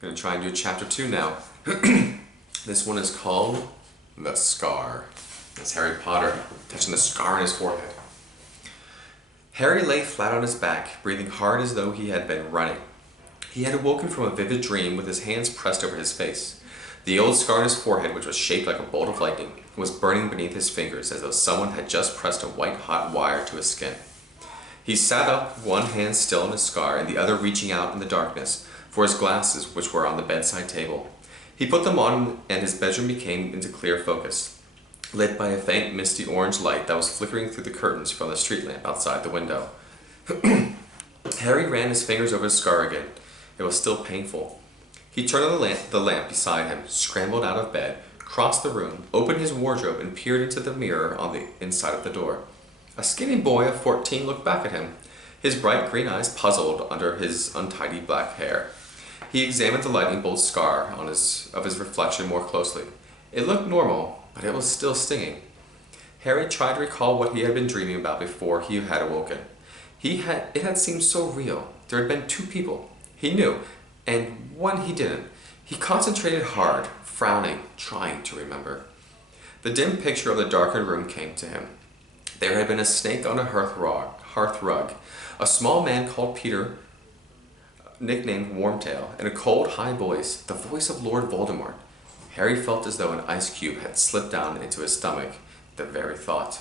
I'm going to try and do chapter 2 now. This one is called The Scar. It's Harry Potter touching the scar on his forehead. Harry lay flat on his back, breathing hard as though he had been running. He had awoken from a vivid dream with his hands pressed over his face. The old scar on his forehead, which was shaped like a bolt of lightning, was burning beneath his fingers as though someone had just pressed a white-hot wire to his skin. He sat up, one hand still on his scar and the other reaching out in the darkness for his glasses, which were on the bedside table. He put them on and his bedroom became into clear focus, lit by a faint misty orange light that was flickering through the curtains from the street lamp outside the window. Harry ran his fingers over his scar again. It was still painful. He turned on the lamp beside him, scrambled out of bed, crossed the room, opened his wardrobe and peered into the mirror on the inside of the door. A skinny boy of 14 looked back at him, his bright green eyes puzzled under his untidy black hair. He examined the lightning bolt scar of his reflection more closely. It looked normal, but it was still stinging. Harry tried to recall what he had been dreaming about before he had awoken. It had seemed so real. There had been two people. He knew, and one he didn't. He concentrated hard, frowning, trying to remember. The dim picture of the darkened room came to him. There had been a snake on a hearth rug, a small man called Peter, nicknamed Wormtail, and a cold, high voice, the voice of Lord Voldemort. Harry felt as though an ice cube had slipped down into his stomach, the very thought.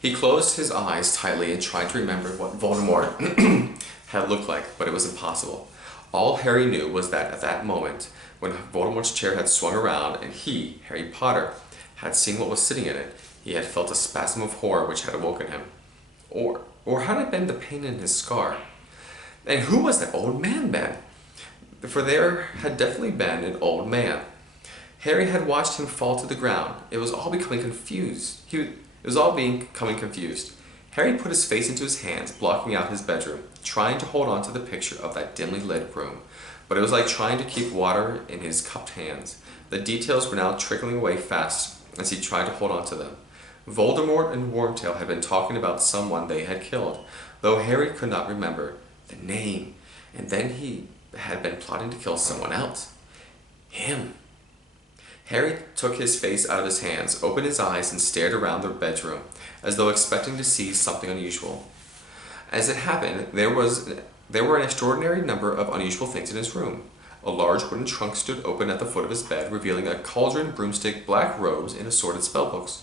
He closed his eyes tightly and tried to remember what Voldemort had looked like, but it was impossible. All Harry knew was that at that moment, when Voldemort's chair had swung around and he, Harry Potter, had seen what was sitting in it, he had felt a spasm of horror which had awoken him. Or had it been the pain in his scar? And who was that old man then? For there had definitely been an old man. Harry had watched him fall to the ground. It was all becoming confused. It was all becoming confused. Harry put his face into his hands, blocking out his bedroom, trying to hold on to the picture of that dimly lit room. But it was like trying to keep water in his cupped hands. The details were now trickling away fast as he tried to hold on to them. Voldemort and Wormtail had been talking about someone they had killed, though Harry could not remember the name. And then he had been plotting to kill someone else. Him. Harry took his face out of his hands, opened his eyes, and stared around the bedroom, as though expecting to see something unusual. As it happened, there were an extraordinary number of unusual things in his room. A large wooden trunk stood open at the foot of his bed, revealing a cauldron, broomstick, black robes, and assorted spellbooks.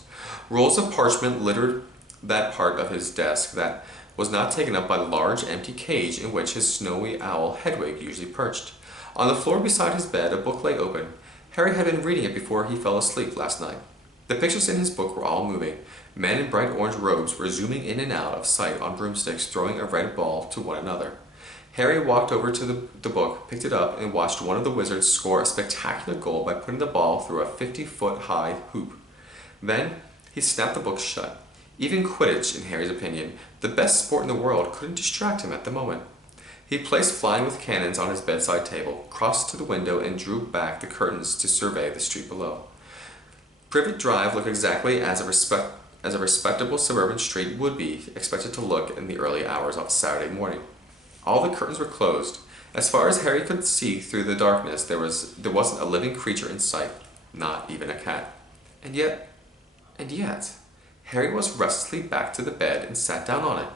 Rolls of parchment littered that part of his desk that was not taken up by the large, empty cage in which his snowy owl Hedwig usually perched. On the floor beside his bed, a book lay open. Harry had been reading it before he fell asleep last night. The pictures in his book were all moving. Men in bright orange robes were zooming in and out of sight on broomsticks, throwing a red ball to one another. Harry walked over to the book, picked it up, and watched one of the wizards score a spectacular goal by putting the ball through a 50-foot-high hoop. Then he snapped the book shut. Even Quidditch, in Harry's opinion, the best sport in the world, couldn't distract him at the moment. He placed Flying with Cannons on his bedside table, crossed to the window, and drew back the curtains to survey the street below. Privet Drive looked exactly as a respectable suburban street would be expected to look in the early hours of a Saturday morning. All the curtains were closed. As far as Harry could see through the darkness, there wasn't a living creature in sight, not even a cat. And yet, Harry was restlessly back to the bed and sat down on it,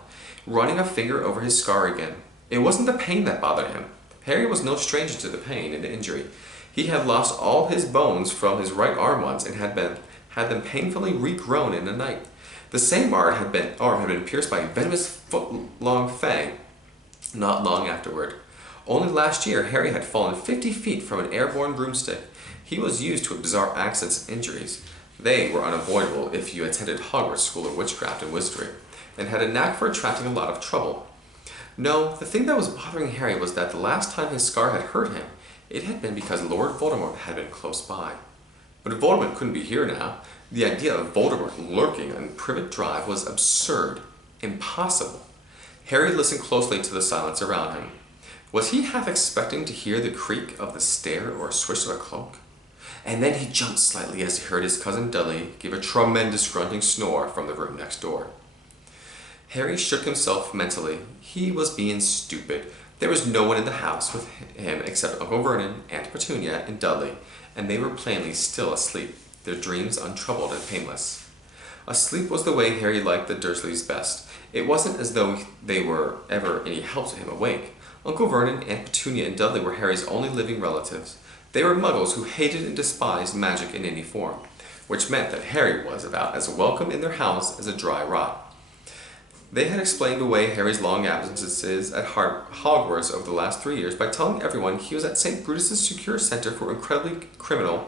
running a finger over his scar again. It wasn't the pain that bothered him. Harry was no stranger to the pain and the injury. He had lost all his bones from his right arm once and had them painfully regrown in a night. The same arm had been pierced by a venomous foot-long fang not long afterward. Only last year, Harry had fallen 50 feet from an airborne broomstick. He was used to bizarre accidents and injuries. They were unavoidable if you attended Hogwarts School of Witchcraft and Wizardry, and had a knack for attracting a lot of trouble. No, the thing that was bothering Harry was that the last time his scar had hurt him, it had been because Lord Voldemort had been close by. But Voldemort couldn't be here now. The idea of Voldemort lurking on Privet Drive was absurd, impossible. Harry listened closely to the silence around him. Was he half expecting to hear the creak of the stair or swish of a cloak? And then he jumped slightly as he heard his cousin Dudley give a tremendous grunting snore from the room next door. Harry shook himself mentally. He was being stupid. There was no one in the house with him except Uncle Vernon, Aunt Petunia, and Dudley, and they were plainly still asleep, their dreams untroubled and painless. Asleep was the way Harry liked the Dursleys best. It wasn't as though they were ever any help to him awake. Uncle Vernon, Aunt Petunia, and Dudley were Harry's only living relatives. They were muggles who hated and despised magic in any form, which meant that Harry was about as welcome in their house as a dry rot. They had explained away Harry's long absences at Hogwarts over the last 3 years by telling everyone he was at St. Brutus's secure center for incurably criminal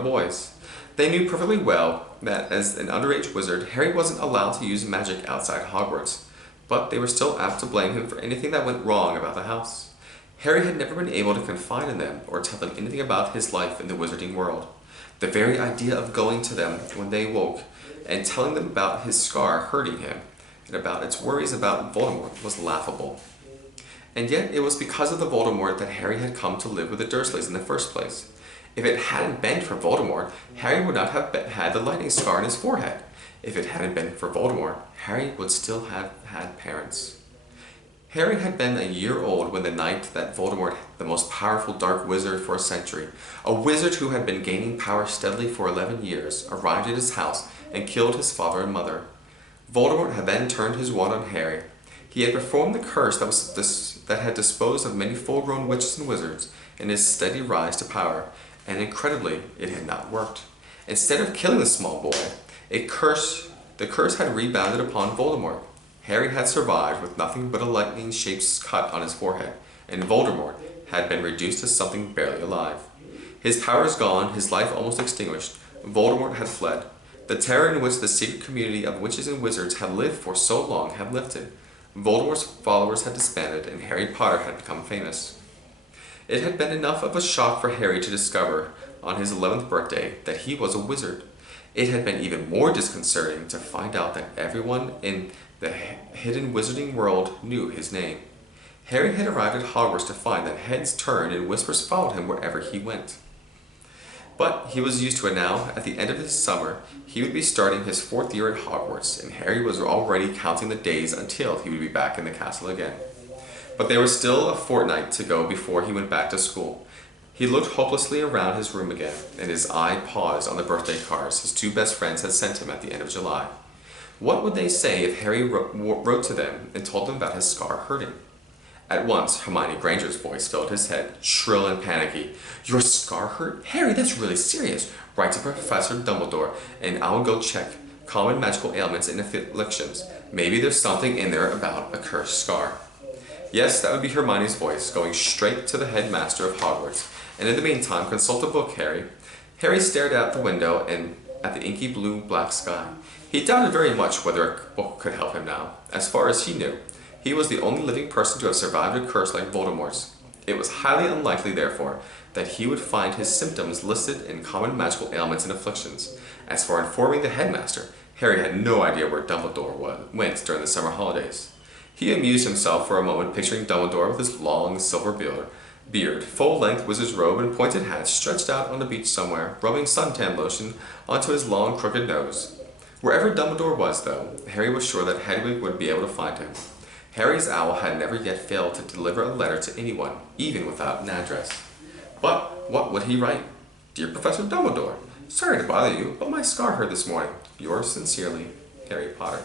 boys. They knew perfectly well that as an underage wizard, Harry wasn't allowed to use magic outside Hogwarts, but they were still apt to blame him for anything that went wrong about the house. Harry had never been able to confide in them or tell them anything about his life in the wizarding world. The very idea of going to them when they woke and telling them about his scar hurting him and about its worries about Voldemort was laughable. And yet it was because of the Voldemort that Harry had come to live with the Dursleys in the first place. If it hadn't been for Voldemort, Harry would not have had the lightning scar on his forehead. If it hadn't been for Voldemort, Harry would still have had parents. Harry had been a year old when the night that Voldemort, the most powerful dark wizard for a century, a wizard who had been gaining power steadily for 11 years, arrived at his house and killed his father and mother. Voldemort had then turned his wand on Harry. He had performed the curse that had disposed of many full-grown witches and wizards in his steady rise to power, and incredibly, it had not worked. Instead of killing the small boy, the curse had rebounded upon Voldemort. Harry had survived with nothing but a lightning-shaped cut on his forehead, and Voldemort had been reduced to something barely alive. His powers gone, his life almost extinguished, Voldemort had fled. The terror in which the secret community of witches and wizards had lived for so long had lifted. Voldemort's followers had disbanded, and Harry Potter had become famous. It had been enough of a shock for Harry to discover, on his 11th birthday, that he was a wizard. It had been even more disconcerting to find out that everyone in the hidden wizarding world knew his name. Harry had arrived at Hogwarts to find that heads turned and whispers followed him wherever he went. But he was used to it now. At the end of his summer, he would be starting his 4th year at Hogwarts, and Harry was already counting the days until he would be back in the castle again. But there was still a fortnight to go before he went back to school. He looked hopelessly around his room again, and his eye paused on the birthday cards his 2 best friends had sent him at the end of July. What would they say if Harry wrote to them and told them about his scar hurting? At once, Hermione Granger's voice filled his head, shrill and panicky. "Your scar hurt? Harry, that's really serious. Write to Professor Dumbledore, and I'll go check. Common magical ailments and afflictions. Maybe there's something in there about a cursed scar." Yes, that would be Hermione's voice, going straight to the headmaster of Hogwarts. And in the meantime, consult a book, Harry. Harry stared out the window and at the inky blue-black sky. He doubted very much whether a book could help him now. As far as he knew, he was the only living person to have survived a curse like Voldemort's. It was highly unlikely, therefore, that he would find his symptoms listed in common magical ailments and afflictions. As for informing the headmaster, Harry had no idea where Dumbledore went during the summer holidays. He amused himself for a moment picturing Dumbledore with his long silver beard, full-length wizard's robe, and pointed hat stretched out on the beach somewhere, rubbing suntan lotion onto his long, crooked nose. Wherever Dumbledore was, though, Harry was sure that Hedwig would be able to find him. Harry's owl had never yet failed to deliver a letter to anyone, even without an address. But what would he write? "Dear Professor Dumbledore, sorry to bother you, but my scar hurt this morning. Yours sincerely, Harry Potter."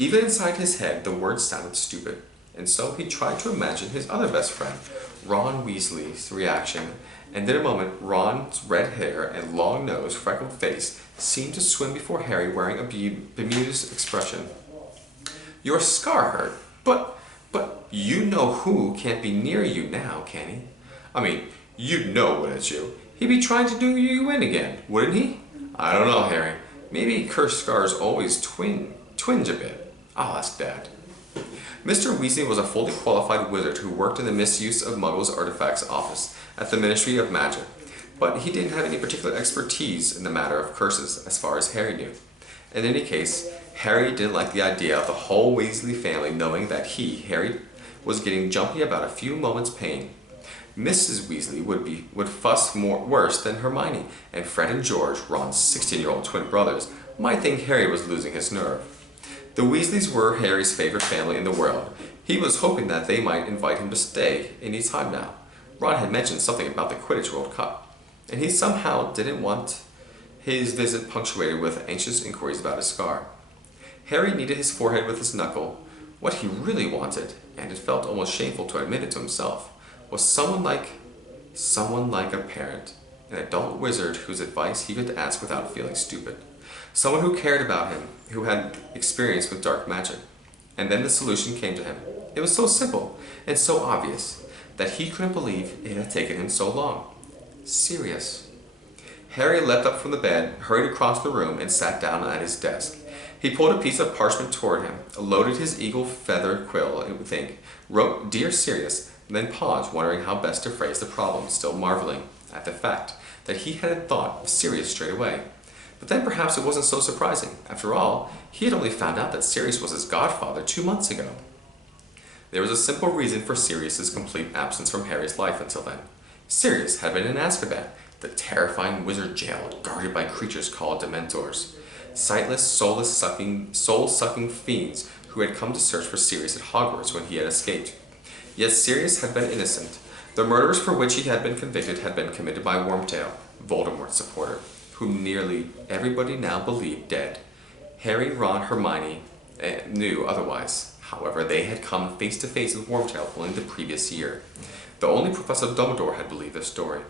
Even inside his head, the words sounded stupid, and so he tried to imagine his other best friend, Ron Weasley's reaction, and in a moment Ron's red hair and long-nosed, freckled face seemed to swim before Harry wearing a bemused expression. "Your scar hurt? But you know who can't be near you now, can he? I mean, you'd know, wouldn't you? He'd be trying to do you in again, wouldn't he? I don't know, Harry. Maybe cursed scars always twinge a bit. I'll ask Dad." Mr. Weasley was a fully qualified wizard who worked in the misuse of Muggles artifacts office at the Ministry of Magic, but he didn't have any particular expertise in the matter of curses, as far as Harry knew. In any case, Harry didn't like the idea of the whole Weasley family knowing that Harry, was getting jumpy about a few moments' pain. Mrs. Weasley would fuss worse than Hermione, and Fred and George, Ron's 16-year-old twin brothers, might think Harry was losing his nerve. The Weasleys were Harry's favorite family in the world. He was hoping that they might invite him to stay any time now. Ron had mentioned something about the Quidditch World Cup, and he somehow didn't want his visit punctuated with anxious inquiries about his scar. Harry kneaded his forehead with his knuckle. What he really wanted, and it felt almost shameful to admit it to himself, was someone like a parent, an adult wizard whose advice he could ask without feeling stupid. Someone who cared about him, who had experience with dark magic. And then the solution came to him. It was so simple and so obvious that he couldn't believe it had taken him so long. Sirius. Harry leapt up from the bed, hurried across the room, and sat down at his desk. He pulled a piece of parchment toward him, loaded his eagle feather quill with ink, wrote "Dear Sirius," and then paused, wondering how best to phrase the problem, still marveling at the fact that he hadn't thought of Sirius straight away. But then perhaps it wasn't so surprising. After all, he had only found out that Sirius was his godfather 2 months ago. There was a simple reason for Sirius's complete absence from Harry's life until then. Sirius had been in Azkaban, the terrifying wizard jail guarded by creatures called Dementors. Sightless, soul-sucking fiends who had come to search for Sirius at Hogwarts when he had escaped. Yet Sirius had been innocent. The murders for which he had been convicted had been committed by Wormtail, Voldemort's supporter, whom nearly everybody now believed dead. Harry, Ron, Hermione knew otherwise. However, they had come face to face with Wormtail only the previous year. The only Professor Dumbledore had believed this story.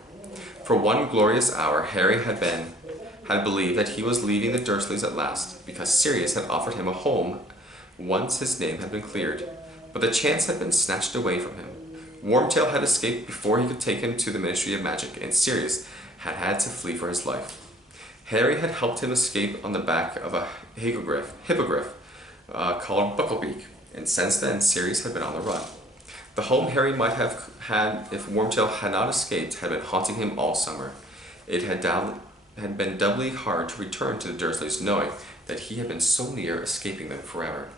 For one glorious hour, Harry had believed that he was leaving the Dursleys at last, because Sirius had offered him a home once his name had been cleared. But the chance had been snatched away from him. Wormtail had escaped before he could take him to the Ministry of Magic, and Sirius had had to flee for his life. Harry had helped him escape on the back of a hippogriff called Bucklebeak, and since then Sirius had been on the run. The home Harry might have had if Wormtail had not escaped had been haunting him all summer. It had been doubly hard to return to the Dursleys knowing that he had been so near escaping them forever.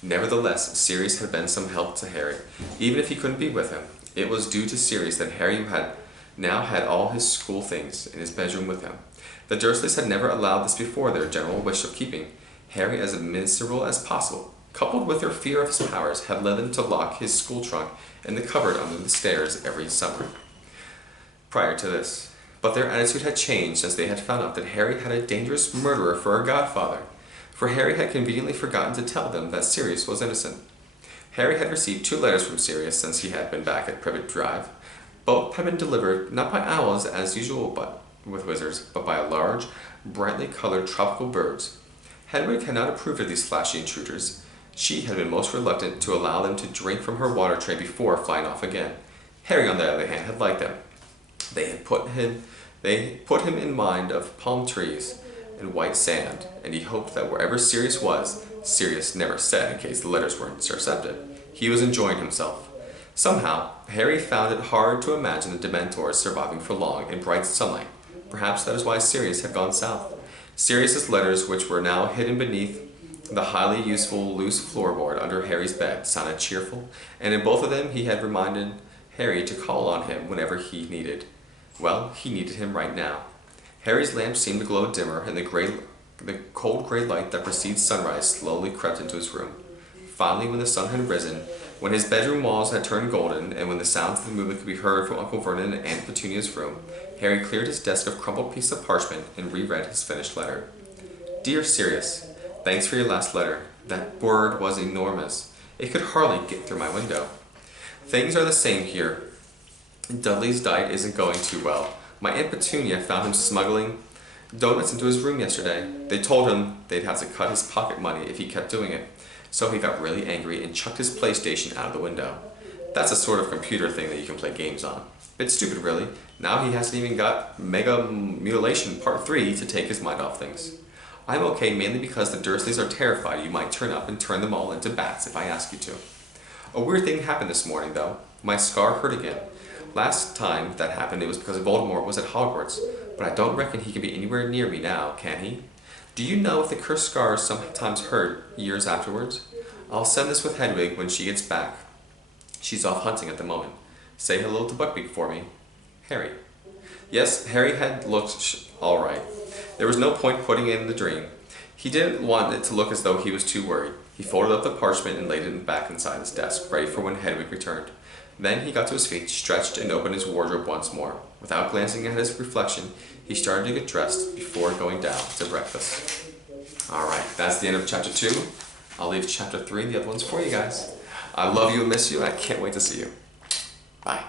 Nevertheless, Sirius had been some help to Harry, even if he couldn't be with him. It was due to Sirius that Harry now had all his school things in his bedroom with him. The Dursleys had never allowed this before, their general wish of keeping Harry as miserable as possible, coupled with their fear of his powers, had led them to lock his school trunk in the cupboard under the stairs every summer prior to this. But their attitude had changed as they had found out that Harry had a dangerous murderer for a godfather, for Harry had conveniently forgotten to tell them that Sirius was innocent. Harry had received 2 letters from Sirius since he had been back at Privet Drive. Both had been delivered not by owls as usual with wizards, but by large, brightly colored tropical birds. Hedwig had not approved of these flashy intruders. She had been most reluctant to allow them to drink from her water tray before flying off again. Harry, on the other hand, had liked them. They put him in mind of palm trees and white sand, and he hoped that wherever Sirius was, Sirius never said in case the letters were intercepted, he was enjoying himself. Somehow, Harry found it hard to imagine the Dementors surviving for long in bright sunlight. Perhaps that is why Sirius had gone south. Sirius's letters, which were now hidden beneath the highly useful loose floorboard under Harry's bed, sounded cheerful, and in both of them he had reminded Harry to call on him whenever he needed. Well, he needed him right now. Harry's lamp seemed to glow dimmer, and the cold gray light that precedes sunrise slowly crept into his room. Finally, when the sun had risen, when his bedroom walls had turned golden, and when the sounds of the movement could be heard from Uncle Vernon and Aunt Petunia's room, Harry cleared his desk of crumpled pieces of parchment and reread his finished letter. Dear Sirius, thanks for your last letter. That word was enormous. It could hardly get through my window. Things are the same here. Dudley's diet isn't going too well. My Aunt Petunia found him smuggling donuts into his room yesterday. They told him they'd have to cut his pocket money if he kept doing it. So he got really angry and chucked his PlayStation out of the window. That's a sort of computer thing that you can play games on. Bit stupid, really. Now he hasn't even got Mega Mutilation Part 3 to take his mind off things. I'm okay mainly because the Dursleys are terrified you might turn up and turn them all into bats if I ask you to. A weird thing happened this morning, though. My scar hurt again. Last time that happened, it was because Voldemort was at Hogwarts, but I don't reckon he can be anywhere near me now, can he? Do you know if the cursed scars sometimes hurt years afterwards? I'll send this with Hedwig when she gets back. She's off hunting at the moment. Say hello to Buckbeak for me. Harry. Yes, Harry had looked all right. There was no point putting in the dream. He didn't want it to look as though he was too worried. He folded up the parchment and laid it back inside his desk, ready for when Hedwig returned. Then he got to his feet, stretched, and opened his wardrobe once more. Without glancing at his reflection, he started to get dressed before going down to breakfast. Alright, that's the end of chapter 2. I'll leave chapter 3 and the other ones for you guys. I love you and miss you, and I can't wait to see you. Bye.